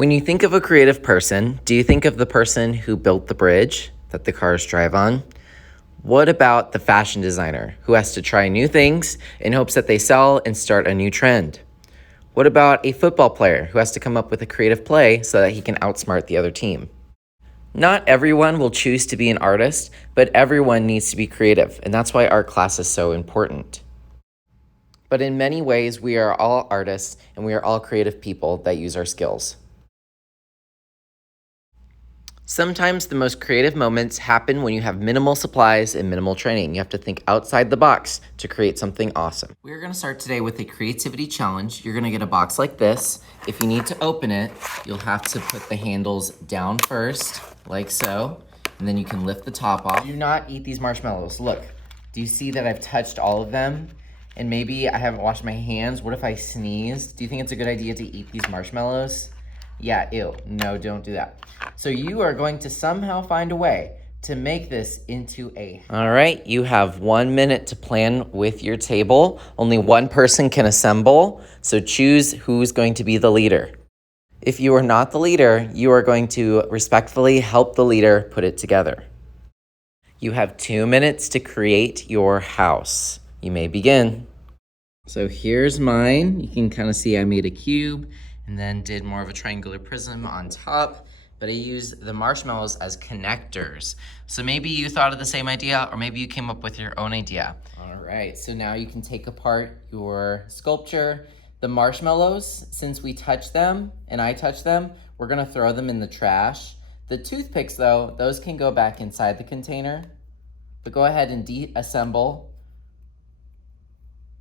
When you think of a creative person, do you think of the person who built the bridge that the cars drive on? What about the fashion designer who has to try new things in hopes that they sell and start a new trend? What about a football player who has to come up with a creative play so that he can outsmart the other team? Not everyone will choose to be an artist, but everyone needs to be creative, and that's why art class is so important. But in many ways, we are all artists and we are all creative people that use our skills. Sometimes the most creative moments happen when you have minimal supplies and minimal training. You have to think outside the box to create something awesome. We're going to start today with a creativity challenge. You're going to get a box like this. If you need to open it, you'll have to put the handles down first, like so, and then you can lift the top off. Do not eat these marshmallows. Look, do you see that I've touched all of them? And maybe I haven't washed my hands. What if I sneeze? Do you think it's a good idea to eat these marshmallows? Yeah, ew. No, don't do that. So you are going to somehow find a way to make this into a... All right, you have 1 minute to plan with your table. Only one person can assemble, so choose who's going to be the leader. If you are not the leader, you are going to respectfully help the leader put it together. You have 2 minutes to create your house. You may begin. So here's mine. You can kind of see I made a cube and then did more of a triangular prism on top, but I used the marshmallows as connectors. So maybe you thought of the same idea, or maybe you came up with your own idea. All right, so now you can take apart your sculpture. The marshmallows, since we touched them and I touched them, we're gonna throw them in the trash. The toothpicks though, those can go back inside the container, but go ahead and deassemble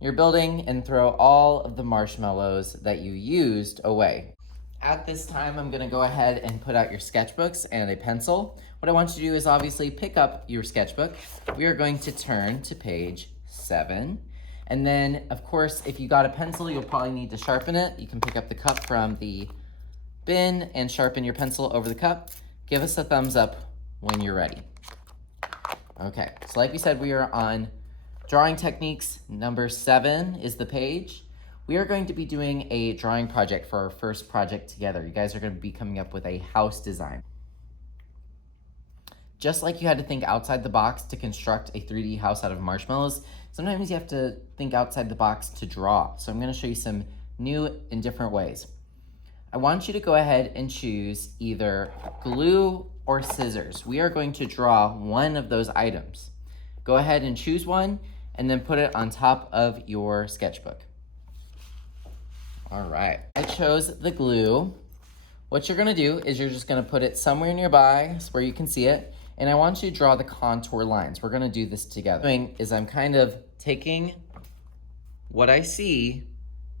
your building and throw all of the marshmallows that you used away. At this time, I'm gonna go ahead and put out your sketchbooks and a pencil. What I want you to do is obviously pick up your sketchbook. We are going to turn to page 7. And then, of course, if you got a pencil, you'll probably need to sharpen it. You can pick up the cup from the bin and sharpen your pencil over the cup. Give us a thumbs up when you're ready. Okay, so like we said, we are on drawing techniques. Number 7 is the page. We are going to be doing a drawing project for our first project together. You guys are going to be coming up with a house design. Just like you had to think outside the box to construct a 3D house out of marshmallows, sometimes you have to think outside the box to draw. So I'm going to show you some new and different ways. I want you to go ahead and choose either glue or scissors. We are going to draw one of those items. Go ahead and choose one and then put it on top of your sketchbook. All right, I chose the glue. What you're gonna do is you're just gonna put it somewhere nearby so where you can see it, and I want you to draw the contour lines. We're gonna do this together. What I'm doing is I'm kind of taking what I see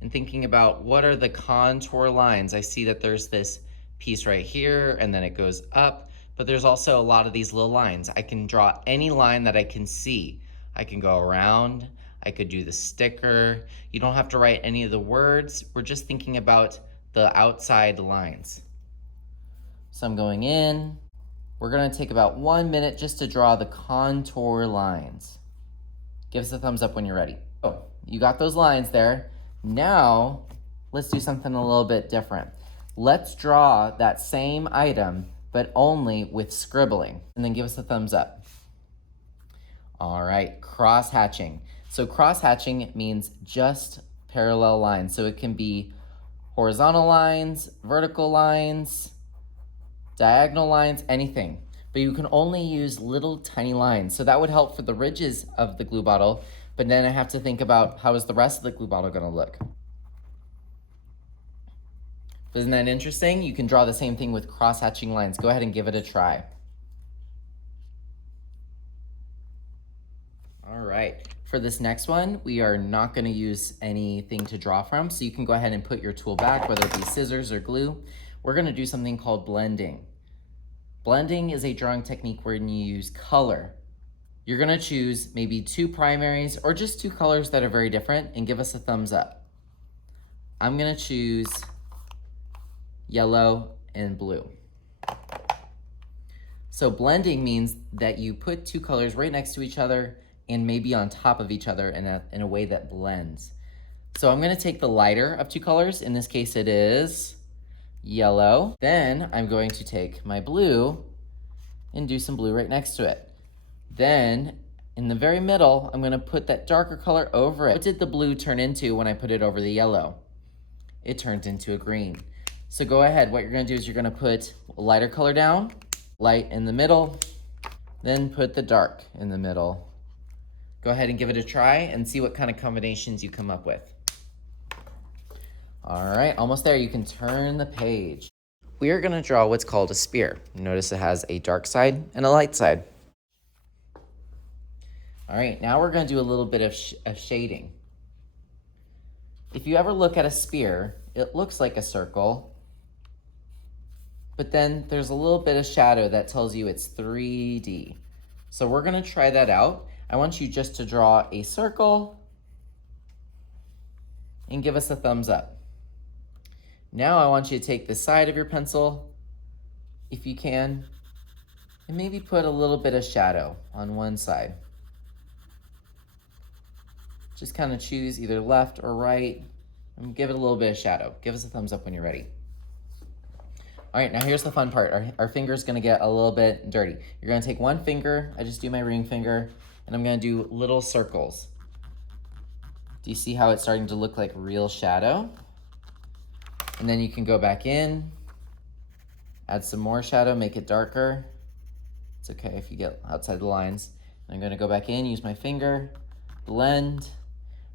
and thinking about what are the contour lines. I see that there's this piece right here and then it goes up, but there's also a lot of these little lines. I can draw any line that I can see. I can go around, I could do the sticker. You don't have to write any of the words. We're just thinking about the outside lines. So I'm going in. We're gonna take about 1 minute just to draw the contour lines. Give us a thumbs up when you're ready. Oh, you got those lines there. Now, let's do something a little bit different. Let's draw that same item, but only with scribbling. And then give us a thumbs up. All right, cross-hatching. So cross-hatching means just parallel lines. So it can be horizontal lines, vertical lines, diagonal lines, anything. But you can only use little tiny lines. So that would help for the ridges of the glue bottle, but then I have to think about how is the rest of the glue bottle gonna look. Isn't that interesting? You can draw the same thing with cross-hatching lines. Go ahead and give it a try. All right, for this next one, we are not gonna use anything to draw from, so you can go ahead and put your tool back, whether it be scissors or glue. We're gonna do something called blending. Blending is a drawing technique where you use color. You're gonna choose maybe 2 primaries or just 2 colors that are very different and give us a thumbs up. I'm gonna choose yellow and blue. So blending means that you put 2 colors right next to each other and maybe on top of each other in a way that blends. So I'm gonna take the lighter of 2 colors. In this case, it is yellow. Then I'm going to take my blue and do some blue right next to it. Then in the very middle, I'm gonna put that darker color over it. What did the blue turn into when I put it over the yellow? It turned into a green. So go ahead, what you're gonna do is you're gonna put a lighter color down, light in the middle, then put the dark in the middle. Go ahead and give it a try and see what kind of combinations you come up with. All right, almost there. You can turn the page. We are gonna draw what's called a spear. Notice it has a dark side and a light side. All right, now we're gonna do a little bit of shading. If you ever look at a spear, it looks like a circle, but then there's a little bit of shadow that tells you it's 3D. So we're gonna try that out. I want you just to draw a circle and give us a thumbs up. Now I want you to take the side of your pencil, if you can, and maybe put a little bit of shadow on one side. Just kind of choose either left or right and give it a little bit of shadow. Give us a thumbs up when you're ready. All right, now here's the fun part. Our finger's gonna get a little bit dirty. You're gonna take one finger, I just do my ring finger, and I'm gonna do little circles. Do you see how it's starting to look like real shadow? And then you can go back in, add some more shadow, make it darker. It's okay if you get outside the lines. I'm gonna go back in, use my finger, blend.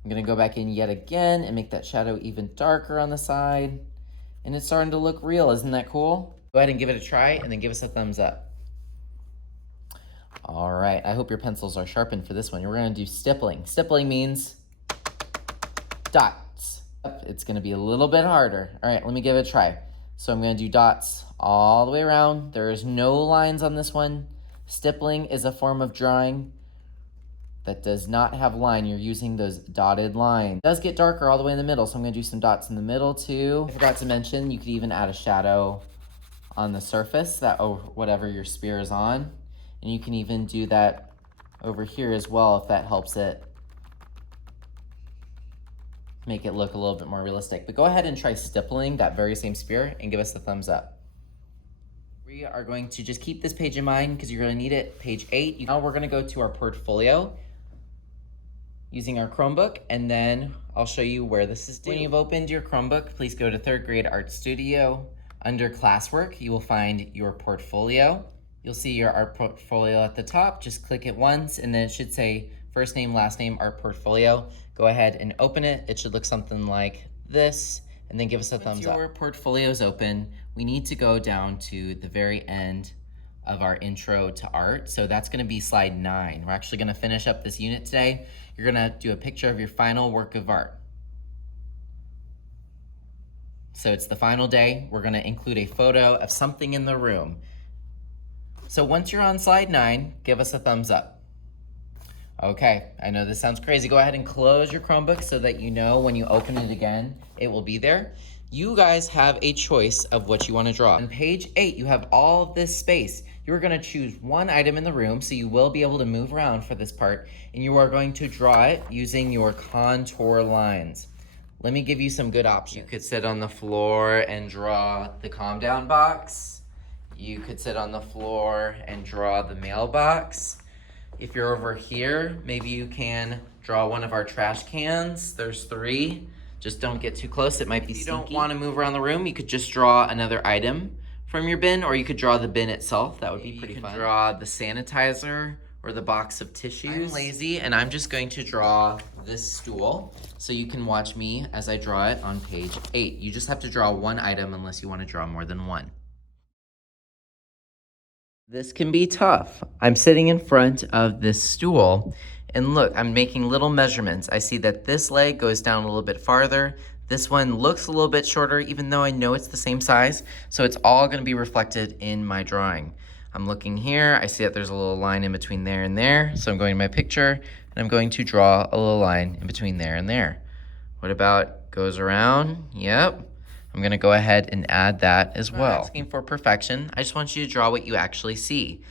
I'm gonna go back in yet again and make that shadow even darker on the side. And it's starting to look real, isn't that cool? Go ahead and give it a try and then give us a thumbs up. All right, I hope your pencils are sharpened for this one. We're gonna do stippling. Stippling means dots. It's gonna be a little bit harder. All right, let me give it a try. So I'm gonna do dots all the way around. There is no lines on this one. Stippling is a form of drawing that does not have line. You're using those dotted lines. It does get darker all the way in the middle, so I'm gonna do some dots in the middle too. I forgot to mention, you could even add a shadow on the surface, or whatever your spear is on. And you can even do that over here as well if that helps it make it look a little bit more realistic. But go ahead and try stippling that very same spear and give us a thumbs up. We are going to just keep this page in mind because you're gonna need it, page 8. Now we're gonna go to our portfolio using our Chromebook, and then I'll show you where this is due. When you've opened your Chromebook, please go to 3rd grade art studio. Under classwork, you will find your portfolio. You'll see your art portfolio at the top. Just click it once, and then it should say first name, last name, art portfolio. Go ahead and open it. It should look something like this, and then give us a thumbs up. Once your portfolio is open, we need to go down to the very end of our intro to art. So that's gonna be slide 9. We're actually gonna finish up this unit today. You're gonna do a picture of your final work of art. So it's the final day. We're gonna include a photo of something in the room. So once you're on slide 9, give us a thumbs up. Okay, I know this sounds crazy. Go ahead and close your Chromebook so that you know when you open it again, it will be there. You guys have a choice of what you want to draw. On page 8, you have all of this space. You're going to choose one item in the room, so you will be able to move around for this part, and you are going to draw it using your contour lines. Let me give you some good options. You could sit on the floor and draw the calm down box. You could sit on the floor and draw the mailbox. If you're over here, maybe you can draw one of our trash cans. There's 3. Just don't get too close, it might be stinky. If you don't want to move around the room, you could just draw another item from your bin, or you could draw the bin itself. That would be pretty fun. Draw the sanitizer or the box of tissues. I'm lazy, and I'm just going to draw this stool, so you can watch me as I draw it on page 8. You just have to draw one item unless you want to draw more than one. This can be tough. I'm sitting in front of this stool, and look, I'm making little measurements. I see that this leg goes down a little bit farther. This one looks a little bit shorter, even though I know it's the same size. So it's all gonna be reflected in my drawing. I'm looking here, I see that there's a little line in between there and there. So I'm going to my picture, and I'm going to draw a little line in between there and there. What about goes around? Yep. I'm gonna go ahead and add that as well. I'm not asking for perfection. I just want you to draw what you actually see.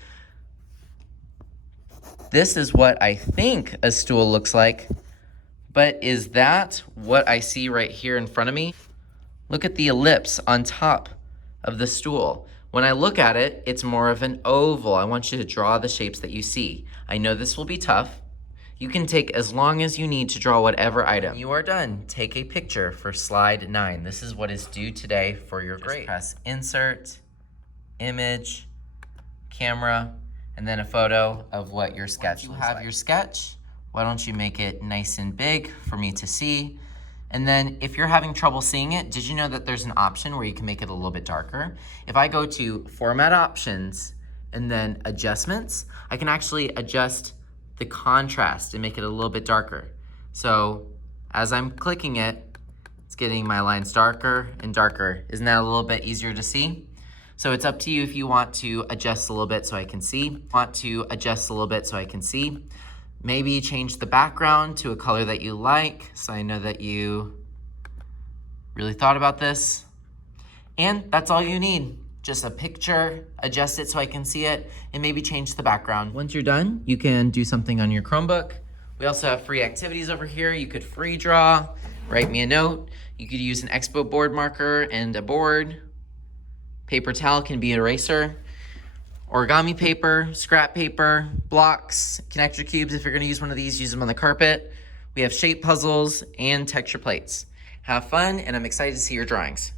This is what I think a stool looks like, but is that what I see right here in front of me? Look at the ellipse on top of the stool. When I look at it, it's more of an oval. I want you to draw the shapes that you see. I know this will be tough. You can take as long as you need to draw whatever item. You are done. Take a picture for slide 9. This is what is due today for your grade. Press insert, image, camera, and then a photo of what your sketch looks like. Once you have your sketch, why don't you make it nice and big for me to see? And then if you're having trouble seeing it, did you know that there's an option where you can make it a little bit darker? If I go to Format Options and then Adjustments, I can actually adjust the contrast and make it a little bit darker. So as I'm clicking it, it's getting my lines darker and darker. Isn't that a little bit easier to see? So it's up to you if you want to adjust a little bit so I can see. Maybe change the background to a color that you like, so I know that you really thought about this. And that's all you need. Just a picture, adjust it so I can see it, and maybe change the background. Once you're done, you can do something on your Chromebook. We also have free activities over here. You could free draw, write me a note. You could use an Expo board marker and a board. Paper towel can be an eraser. Origami paper, scrap paper, blocks, connector cubes. If you're gonna use one of these, use them on the carpet. We have shape puzzles and texture plates. Have fun, and I'm excited to see your drawings.